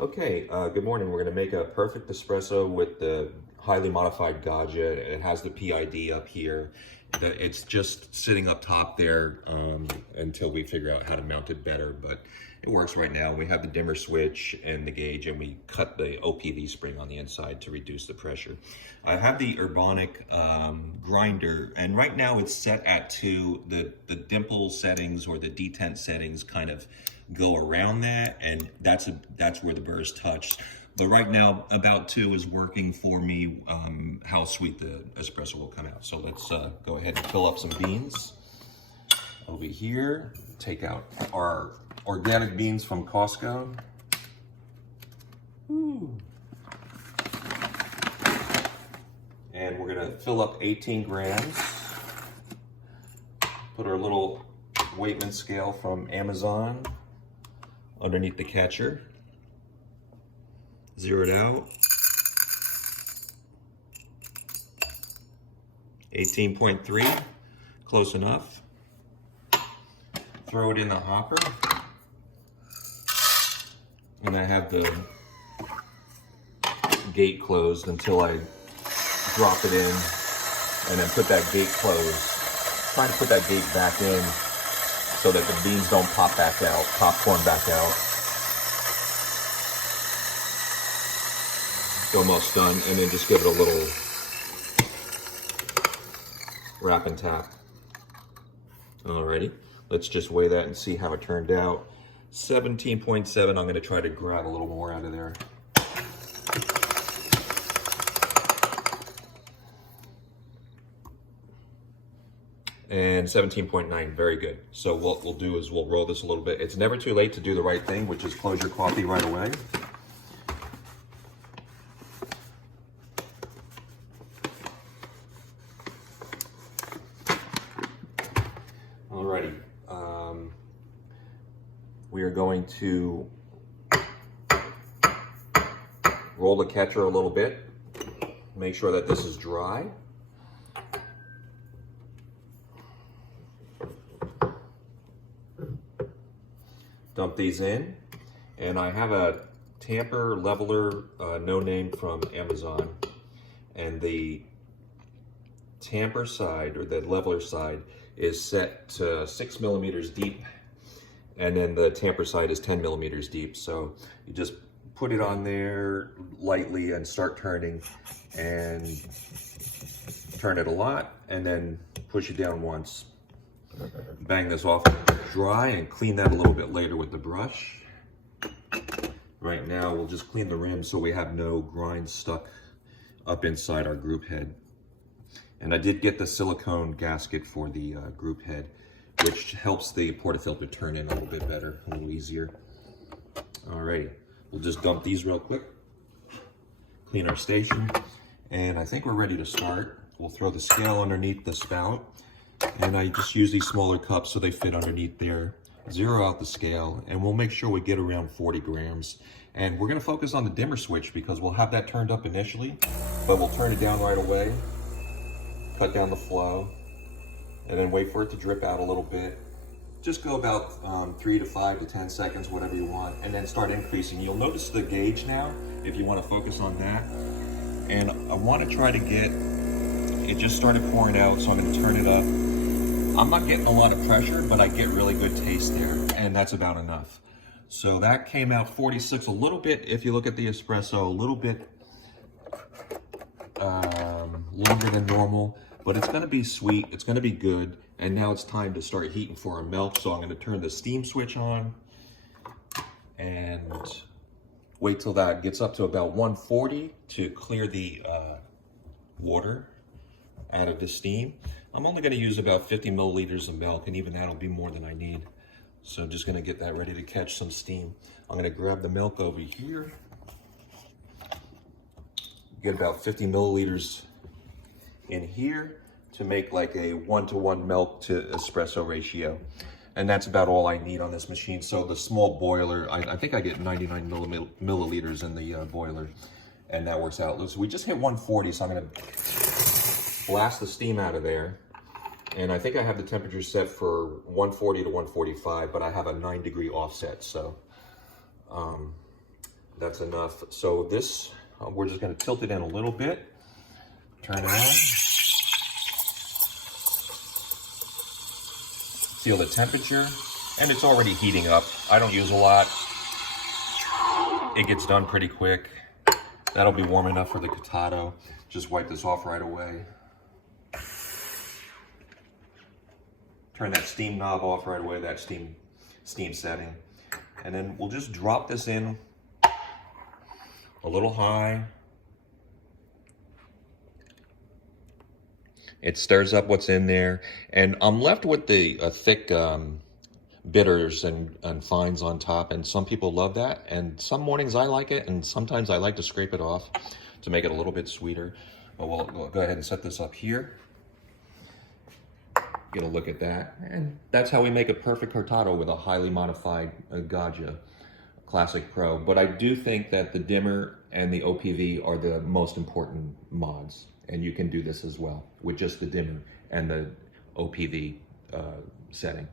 Okay, good morning. We're going to make a perfect espresso with the highly modified Gaggia. It has the PID up here. It's just sitting up top there until we figure out how to mount it better, but it works right now. We have the dimmer switch and the gauge, and we cut the OPV spring on the inside to reduce the pressure. I have the Urbanic grinder, and right now it's set at 2. The dimple settings or the detent settings kind of go around that, and that's where the burrs touch. But right now, about 2 is working for me, how sweet the espresso will come out. So let's go ahead and fill up some beans. Over here, take out our organic beans from Costco. Ooh. And we're gonna fill up 18 grams. Put our little weightman scale from Amazon underneath the catcher. Zero it out. 18.3, close enough. Throw it in the hopper. And I have the gate closed until I drop it in and then put that gate closed. Trying to put that gate back in so that the beans don't pop back out, popcorn back out. It's almost done, and then just give it a little wrap and tap. Alrighty, let's just weigh that and see how it turned out. 17.7, I'm gonna try to grab a little more out of there. And 17.9, very good. So what we'll do is we'll roll this a little bit. It's never too late to do the right thing, which is close your coffee right away. Alrighty, we are going to roll the catcher a little bit. Make sure that this is dry. Dump these in, and I have a tamper leveler, no name, from Amazon, and the tamper side, or the leveler side, is set to 6 millimeters deep, and then the tamper side is 10 millimeters deep. So you just put it on there lightly and start turning, and turn it a lot, and then push it down once. Bang this off dry and clean that a little bit later with the brush. Right now we'll just clean the rim so we have no grind stuck up inside our group head. And I did get the silicone gasket for the group head, which helps the portafilter turn in a little bit better, a little easier. Alrighty, we'll just dump these real quick, clean our station, and I think we're ready to start. We'll throw the scale underneath the spout. And I just use these smaller cups so they fit underneath there. Zero out the scale, and we'll make sure we get around 40 grams. And we're gonna focus on the dimmer switch because we'll have that turned up initially, but we'll turn it down right away, cut down the flow, and then wait for it to drip out a little bit. Just go about 3 to 5 to 10 seconds, whatever you want, and then start increasing. You'll notice the gauge now, if you wanna focus on that. And I wanna try to get, it just started pouring out, so I'm gonna turn it up. I'm not getting a lot of pressure, but I get really good taste there, and that's about enough. So that came out 46, a little bit, if you look at the espresso, a little bit longer than normal, but it's gonna be sweet, it's gonna be good, and now it's time to start heating for our milk, so I'm gonna turn the steam switch on and wait till that gets up to about 140 to clear the water out of the steam. I'm only gonna use about 50 milliliters of milk, and even that'll be more than I need. So just gonna get that ready to catch some steam. I'm gonna grab the milk over here. Get about 50 milliliters in here to make like a 1-to-1 milk to espresso ratio. And that's about all I need on this machine. So the small boiler, I think I get 99 milliliters in the boiler, and that works out. So we just hit 140, so I'm gonna blast the steam out of there. And I think I have the temperature set for 140 to 145, but I have a 9-degree offset. So That's enough. So this, we're just gonna tilt it in a little bit. Turn it on. Feel the temperature, and it's already heating up. I don't use a lot. It gets done pretty quick. That'll be warm enough for the Cortado. Just wipe this off right away. Turn that steam knob off right away, that steam setting. And then we'll just drop this in a little high. It stirs up what's in there. And I'm left with the thick bitters and fines on top. And some people love that. And some mornings I like it. And sometimes I like to scrape it off to make it a little bit sweeter. But we'll go ahead and set this up here. Get a look at that. And that's how we make a perfect Cortado with a highly modified Gaggia Classic Pro. But I do think that the dimmer and the OPV are the most important mods. And you can do this as well with just the dimmer and the OPV setting.